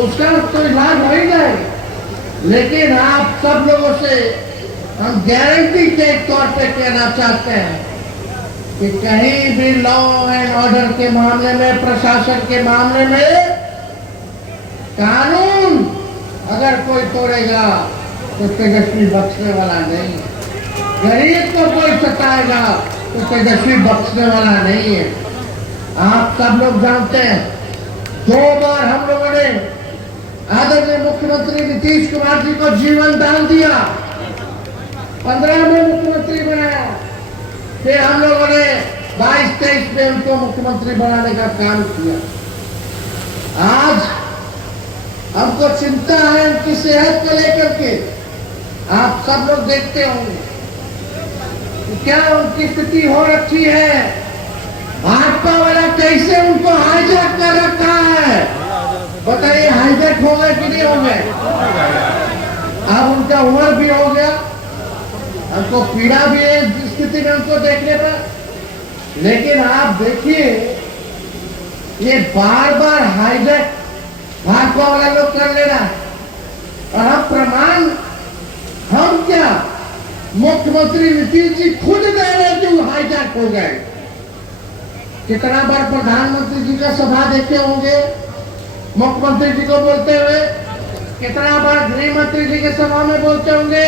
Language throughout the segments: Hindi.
उसका तो इलाज हो ही जाएगा। लेकिन आप सब लोगों से हम गारंटी के तौर पे कहना चाहते हैं कि कहीं भी लॉ एंड ऑर्डर के मामले में, प्रशासन के मामले में कानून अगर कोई तोड़ेगा तो तेजस्वी बख्शने वाला नहीं है। गरीब को कोई सताएगा तो तेजस्वी बख्शने वाला नहीं है। आप सब लोग जानते हैं 2 बार हम लोगों ने आदरणीय मुख्यमंत्री नीतीश कुमार जी को जीवन दान दिया, 15 में मुख्यमंत्री बनाया, फिर हम लोगों ने 22-23 में उनको मुख्यमंत्री बनाने का काम किया। आज हमको चिंता है उनकी सेहत को लेकर के। आप सब लोग देखते होंगे क्या उनकी स्थिति हो रखी है। भाजपा वाला कैसे उनको हाईजैक कर रखा है, बताइए हाईजैक हो गए कि नहीं हो गए। अब उनका उम्र भी हो गया, हमको पीड़ा भी है इस स्थिति में उनको देखने पर। लेकिन आप देखिए ये बार बार हाईजैक भाजपा वाला लोग कर ले रहा है। और हम प्रमाण हम क्या, मुख्यमंत्री नीतीश जी खुद दे रहे कि वो हाईजैक हो गए। कितना बार प्रधानमंत्री जी का सभा देखे होंगे मुख्यमंत्री जी को बोलते हुए, कितना बार गृह मंत्री जी के सभा में बोलते होंगे,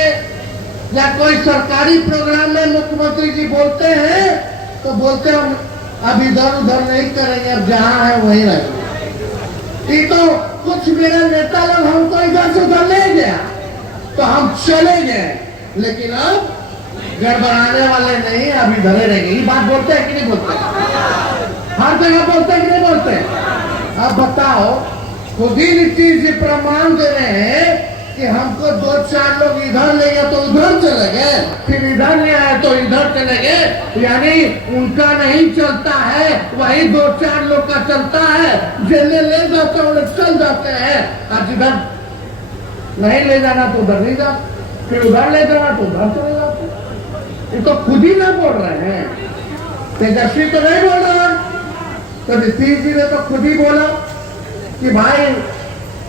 या कोई सरकारी प्रोग्राम में मुख्यमंत्री जी बोलते हैं तो बोलते हम अब इधर उधर नहीं करेंगे, अब जहां है वहीं रहेंगे। ये तो कुछ मेरे नेता लोग हमको इधर से उधर ले गया तो हम चले गए, लेकिन अब गड़बड़ाने वाले नहीं, अब इधर ही रहेंगे। ये बात बोलते हैं कि नहीं बोलते? हर जगह बोलते हैं कि नहीं बोलते? अब बताओ, खुद ही नीतीश जी प्रमाण दे रहे हैं कि हमको 2-4 लोग इधर ले गए तो उधर चले गए, फिर इधर ले आए तो इधर चले गए। यानी उनका नहीं चलता है, वही 2-4 लोग का चलता है। जेल ले जाते हैं उन्हें चल जाते हैं, और जिधर नहीं ले जाना तो उधर नहीं जाते, फिर उधर ले जाना तो उधर चले जाते। ये तो खुद ही ना बोल रहे हैं, तेजस्वी तो नहीं बोल रहा, तो नीतीश जी ने तो खुद ही बोला कि भाई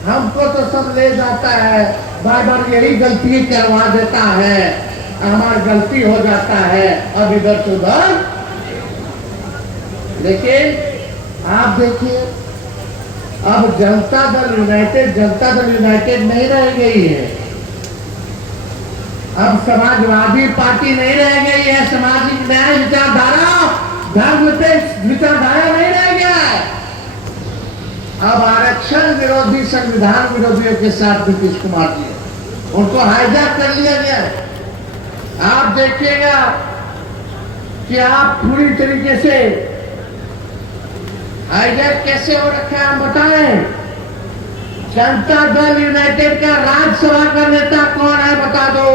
हमको तो सब ले जाता है, बार बार यही गलती करवा देता है, हमारी गलती हो जाता है, अब इधर से उधर। लेकिन आप देखिए अब जनता दल यूनाइटेड नहीं रह गई है। अब समाजवादी पार्टी नहीं रह गई है, सामाजिक न्याय विचारधारा, धर्मनिरपेक्ष विचारधारा नहीं रह गया है। अब आरक्षण विरोधी, संविधान विरोधियों के साथ नीतीश कुमार जी उनको हाईजैक कर लिया गया है। आप देखिएगा कि आप पूरी तरीके से हाईजैक कैसे हो रखा है, हम बताएं। जनता दल यूनाइटेड का राज्यसभा का नेता कौन है बता दो।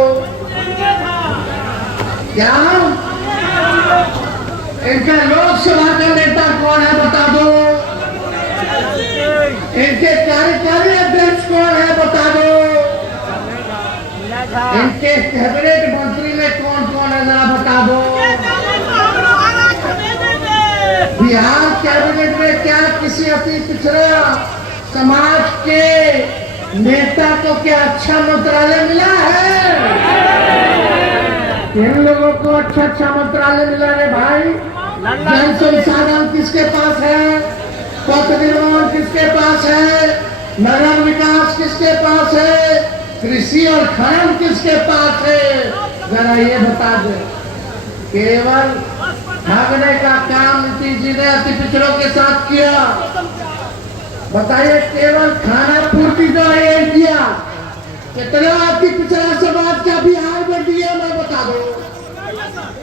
क्या इनका लोकसभा का नेता कौन है बता दो। इनके कार्यकारी अध्यक्ष कौन है बता दो। इनके कैबिनेट मंत्री में कौन कौन है जरा बता दो। बिहार कैबिनेट में क्या किसी अति पिछड़ा समाज के नेता को क्या अच्छा मंत्रालय मिला है? इन लोगों को अच्छा मंत्रालय मिला है भाई। जल संसाधन किसके पास है, पथ निर्माण किसके पास है, नगर विकास किसके पास है, कृषि और खनन किसके पास है, जरा ये बता दे। केवल भागने का काम नीतीश जी ने अति पिछड़ों के साथ किया। बताइए केवल खाना पूर्ति जो है किया, कितना अति पिछड़ा समाज का बिहार में दिया मैं बता दो।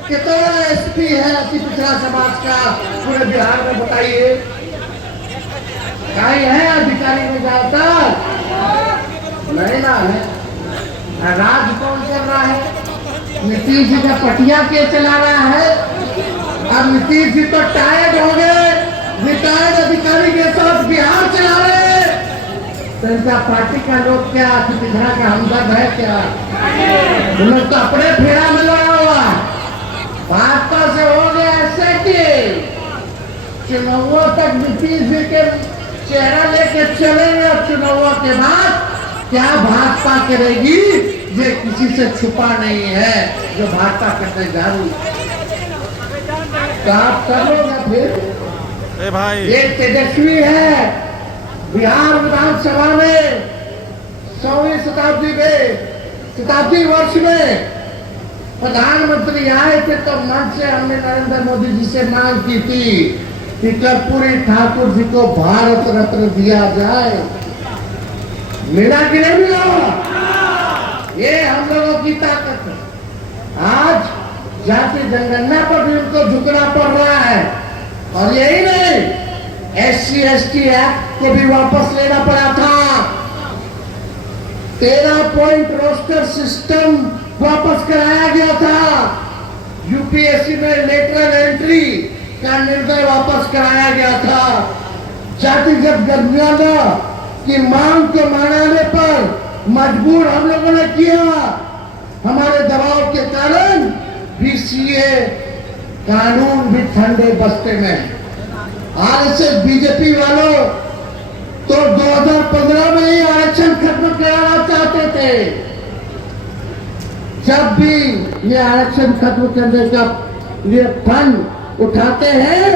कितना एसपी है अति पिछड़ा समाज का पूरे बिहार में बताइए। कहीं है अधिकारी में जाता नहीं ना है। राज कौन कर रहा है? नीतीश जी का पटिया के चला रहा है। अब नीतीश जी तो टायर्ड हो गए, रिटायर्ड अधिकारी के साथ बिहार चला रहे। तो इनका पार्टी का लोग क्या पिछड़ा का हमदर्द है क्या? उन लोग तो अपने फेरा में लड़ा हुआ। भाजपा से हो गया ऐसे कि चुनावों तक नीतीश जी के चेहरा लेके चलेंगे और चुनावों के बाद क्या भाजपा करेगी ये किसी से छुपा नहीं है जो भाजपा करने जा रही है। तो आप कर लोगे फिर भाई ये तेजस्वी है बिहार विधानसभा में 100वीं शताब्दी वर्ष में प्रधानमंत्री आए थे तो मंच से हमने नरेंद्र मोदी जी से मांग की थी कि कर्पूरी ठाकुर जी को भारत रत्न दिया जाए। मिला कि नहीं मिला? ये हम लोगों की ताकत है। आज जाति जनगणना पर भी उनको झुकना पड़ रहा है और यही नहीं SC/ST एक्ट को भी वापस लेना पड़ा था। 13 पॉइंट रोस्टर सिस्टम वापस कराया गया था। यूपीएससी में लेटरल एंट्री का निर्णय वापस कराया गया था। जातिगत जनगणना की मांग को मनाने पर मजबूर हम लोगों ने किया। हमारे दबाव के कारण BCA कानून भी ठंडे बस्ते में। आरएसएस बीजेपी वालों तो 2015 में ही आरक्षण खत्म कराना चाहते थे। जब भी ये आरक्षण खत्म करने का ये फंड उठाते हैं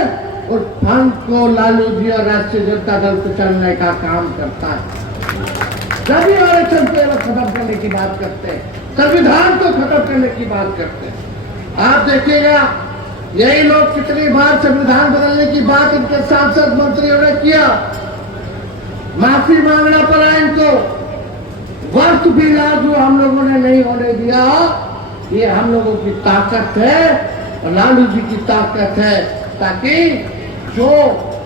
और फंड को लालू जी और राष्ट्रीय जनता दल को चलने का काम करता है। जब भी आरक्षण को खत्म करने की बात करते हैं, संविधान को खत्म करने की बात करते हैं। आप देखिएगा यही लोग कितनी बार संविधान बदलने की बात इनके सांसद मंत्रियों ने किया। माफी मांगना पड़ा इनको। वक्त भी लागू हम लोगों ने नहीं होने दिया। ये हम लोगों की ताकत है और लालू जी की ताकत है, ताकि जो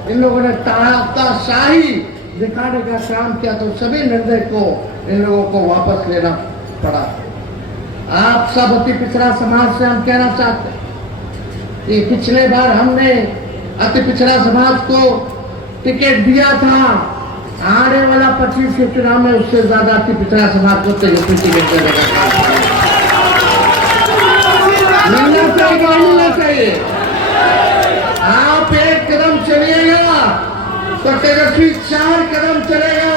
इन लोगों ने तानाशाही दिखाने का काम किया तो सभी निर्णय को इन लोगों को वापस लेना पड़ा। आप सब अति पिछड़ा समाज से हम कहना चाहते हैं कि पिछले बार हमने अति पिछड़ा समाज को टिकट दिया था। आने वाला 25 के चुनाव में उससे ज्यादा अति पिछड़ा समाज को तेजस्वी टिकट देगा। मिलना चाहिए। आप एक कदम चलिएगा तो तेजस्वी 4 कदम चलेगा।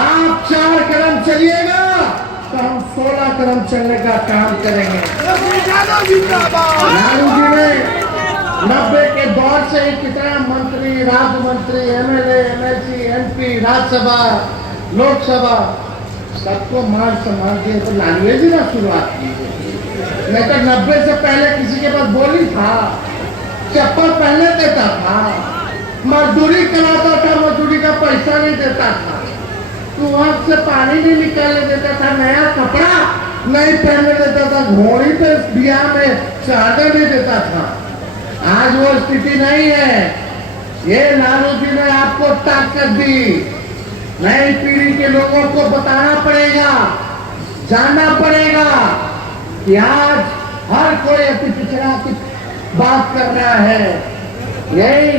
आप 4 कदम चलिएगा तो हम 16 कदम चलने का काम करेंगे। लालू जी ने 90 के दौर से ही कितना मंत्री, राज्य मंत्री, MLA, MLC, MP, Rajya Sabha, Lok Sabha सबको मान सम्मान दिए तो लालू जी ने शुरुआत की। नहीं तो 90 से पहले किसी के पास बोली था, चप्पल पहने देता था, मजदूरी कराता था, मजदूरी का पैसा नहीं देता था, कुआं से पानी नहीं निकालने देता था, नया कपड़ा नहीं पहनने देता था, घोड़ी पे बियाह में चादर नहीं देता था। आज वो स्थिति नहीं है। ये लालू जी ने आपको ताकत दी। नई पीढ़ी के लोगों को बताना पड़ेगा, जानना पड़ेगा कि आज हर कोई अति पिछड़ा की बात कर रहा है। यही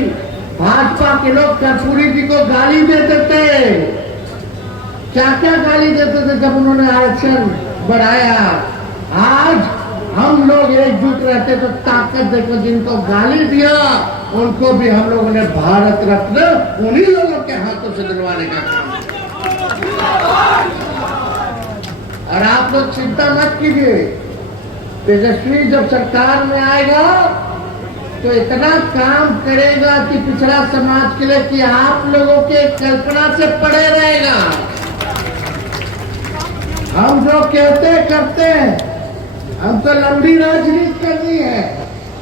भाजपा के लोग कर्पूरी जी को गाली देते थे। क्या क्या गाली देते थे जब उन्होंने आरक्षण बढ़ाया। आज हम लोग एकजुट रहते तो ताकत देखो, जिनको गाली दिया उनको भी हम लोगों ने भारत रत्न उन्हीं लोगों के हाथों से दिलवाने का काम। और आप लोग चिंता मत कीजिए, तेजस्वी जब सरकार में आएगा तो इतना काम करेगा कि पिछड़ा समाज के लिए कि आप लोगों के कल्पना से पड़े रहेगा। हम जो कहते करते हैं, हम तो लंबी राजनीति करनी है,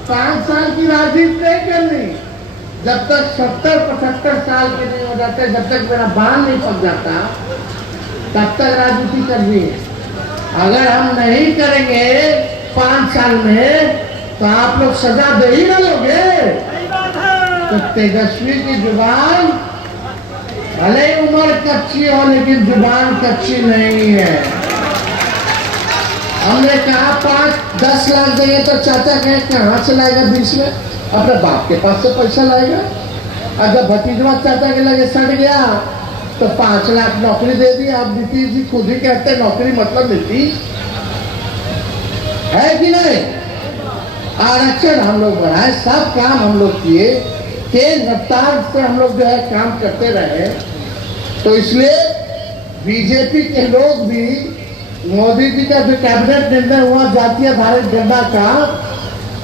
5 साल की राजनीति नहीं करनी। जब तक 70-75 साल के नहीं हो जाते, जब तक मेरा बाल नहीं पक जाता, तब तक राजनीति करनी है। अगर हम नहीं करेंगे 5 साल में तो आप लोग सजा दे ही ना लोगे। तो तेजस्वी की जुबान भले ही उम्र कच्ची हो लेकिन जुबान कच्ची नहीं है। हमने कहा 5-10 लाख देंगे तो चाचा कहे कहाँ से लाएगा 20 में? अपने बाप के पास से पैसा लाएगा। अगर भतीजवा चाचा के लगे सड़ गया तो 5 लाख नौकरी दे दी। आप नीतीश जी खुद ही कहते हैं नौकरी मतलब नीतीश है कि नहीं। आरक्षण हम लोग बढ़ाए, सब काम हम लोग किए, के रफ्तार से हम लोग जो है काम करते रहे, तो इसलिए बीजेपी के लोग भी मोदी जी का जो कैबिनेट निर्णय हुआ जातीय आधारित गड्ढा का,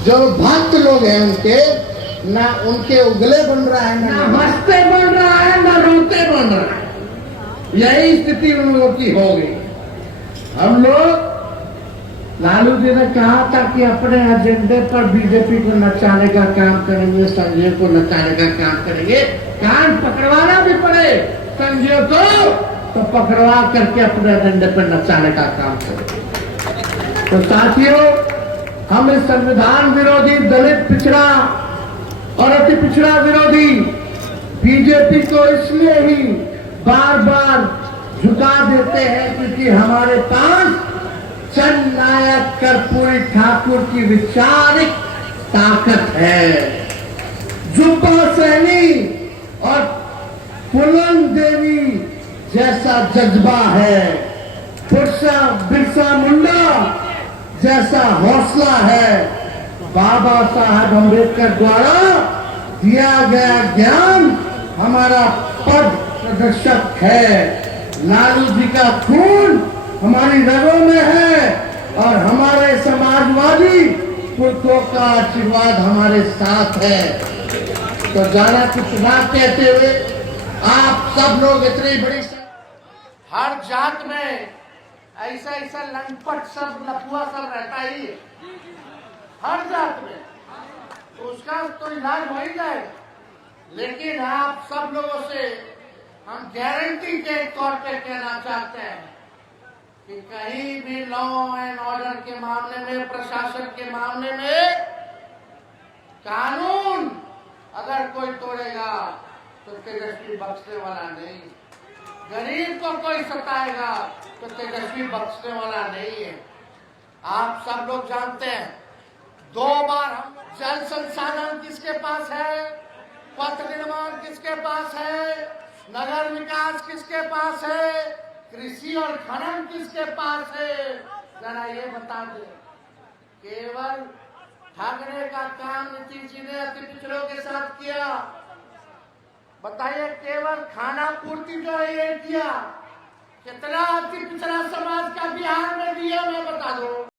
जो भक्त लोग हैं उनके, ना उनके उगले बन रहा है, ना हंसते बन रहा है, ना रोते बन रहा है। यही स्थिति उन लोगों की हो गई। हम लोग, लालू जी ने कहा था कि अपने एजेंडे पर बीजेपी को नचाने का काम करेंगे, संजय को नचाने का काम करेंगे। कान पकड़वाना भी पड़े संजय को, तो पकड़वा करके अपने एजेंडे पर नचाने का काम करेंगे। तो साथियों, हम इस संविधान विरोधी, दलित पिछड़ा और अति पिछड़ा विरोधी बीजेपी को इसलिए ही बार बार झुका देते हैं क्योंकि हमारे पास जननायक कर्पूरी ठाकुर की वैचारिक ताकत है। जुब्बा सहनी और पुलन देवी जैसा जज्बा है, बिरसा मुंडा जैसा हौसला है, बाबा साहब अम्बेडकर द्वारा दिया गया ज्ञान हमारा पद प्रदर्शक है। लालू जी का खून हमारी रगों में है और हमारे समाजवादी पुरखों का आशीर्वाद हमारे साथ है। तो जाना कुछ ना कहते हुए, आप सब लोग इतनी बड़ी, हर जात में ऐसा ऐसा लंपट सब लफुआ सब रहता ही है, हर जात में, तो उसका तो इलाज हो ही जाएगा। लेकिन आप सब लोगों से हम गारंटी के तौर पे कहना चाहते हैं कि कहीं भी लॉ एंड ऑर्डर के मामले में, प्रशासन के मामले में कानून अगर कोई तोड़ेगा तो तेजस्वी बख्शने वाला नहीं। गरीब को कोई सताएगा तो तेजस्वी बख्शने वाला नहीं है। आप सब लोग जानते हैं, 2 बार हम जल संसाधन किसके पास है, पथ निर्माण किसके पास है, नगर विकास किसके पास है, कृषि और खनन किसके पास है, जरा ये बता दे। केवल ठगने का काम नीतीश जी ने अति पिछड़ों के साथ किया। बताइए, केवल खाना पूर्ति जो है ये किया, कितना अति पिछड़ा समाज का बिहार में दिया, मैं बता दूं।